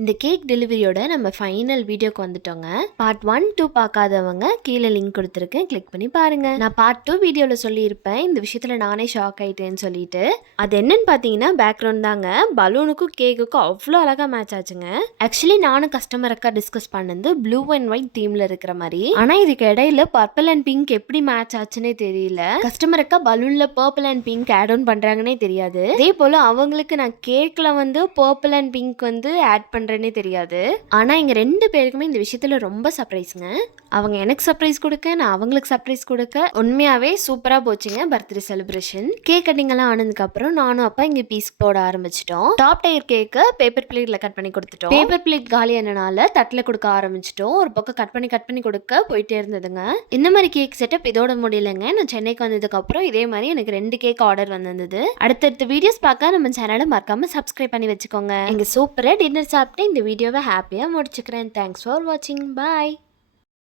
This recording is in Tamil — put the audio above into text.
இந்த கேக் டெலிவரியோட நம்ம ஃபைனல் வீடியோக்கு வந்துட்டோங்க. பார்ட் 1, 2 பார்க்காதவங்க கீழே லிங்க் கொடுத்துருக்கேன், கிளிக் பண்ணி பாருங்க. நான் பார்ட் 2 வீடியோவில் சொல்லியிருப்பேன் இந்த விஷயத்தில் நானே ஷாக் ஆயிட்டேன்னு சொல்லிட்டு. அது என்னன்னு பார்த்தீங்கன்னா பேக்ரவுண்ட் தாங்க. பலூனுக்கும் கேக்குக்கும் அவ்வளோ அழகாக மேட்ச் ஆச்சுங்க. ஆக்சுவலி நானும் கஸ்டமருக்கா டிஸ்கஸ் பண்ணது ப்ளூ அண்ட் ஒயிட் தீமில் இருக்கிற மாதிரி. ஆனால் இதுக்கு இடையில பர்பிள் அண்ட் பிங்க் எப்படி மேட்ச் ஆச்சுன்னே தெரியல. கஸ்டமருக்கா பலூனில் purple and pink add on பண்ணுறாங்கன்னே தெரியாது. அதே போல் அவங்களுக்கு நான் கேக்கில் வந்து பர்பிள் அண்ட் பிங்க் வந்து ஆட் பண்ணுறேன்னே தெரியாது. ஆனால் இங்கே 2 பேருக்குமே இந்த விஷயத்தில் ரொம்ப சர்ப்ரைஸுங்க. அவங்க எனக்கு சர்ப்ரைஸ் கொடுக்க, நான் அவங்களுக்கு சர்ப்ரைஸ் கொடுக்க உண்மையாகவே சூப்பராக போச்சுங்க பர்த்டே செலிப்ரேஷன். கேக் கட்டிங் எல்லாம் ஆனதுக்கப்புறம் நானும் அப்பா இங்கே பீஸ் போட ஆரம்பிச்சிட்டோம். டாப் டயர் கேக்கை பேப்பர் பிளேட்டில் கட் பண்ணி கொடுத்துட்டோம். பேப்பர் பிளேட் காலியானனால தட்டில் கொடுக்க ஆரம்பிச்சிட்டோம். ஒரு பக்கம் கட் பண்ணி கொடுக்க போயிட்டே இருந்ததுங்க. இந்த மாதிரி கேக் செட்டப் இதோட முடியலைங்க. நான் சென்னைக்கு வந்ததுக்கப்புறம் இதே மாதிரி எனக்கு 2 கேக் ஆர்டர் வந்திருந்தது. அடுத்தடுத்த வீடியோஸ் பார்க்க நம்ம சேனலை மறக்காம சப்ஸ்கிரைப் பண்ணி வச்சுக்கோங்க. எங்கள் சூப்பராக டின்னர் சாப்பிட்டு இந்த வீடியோவை ஹாப்பியாக முடிச்சுக்கிறேன். தேங்க்ஸ் ஃபார் வாட்சிங். பாய்.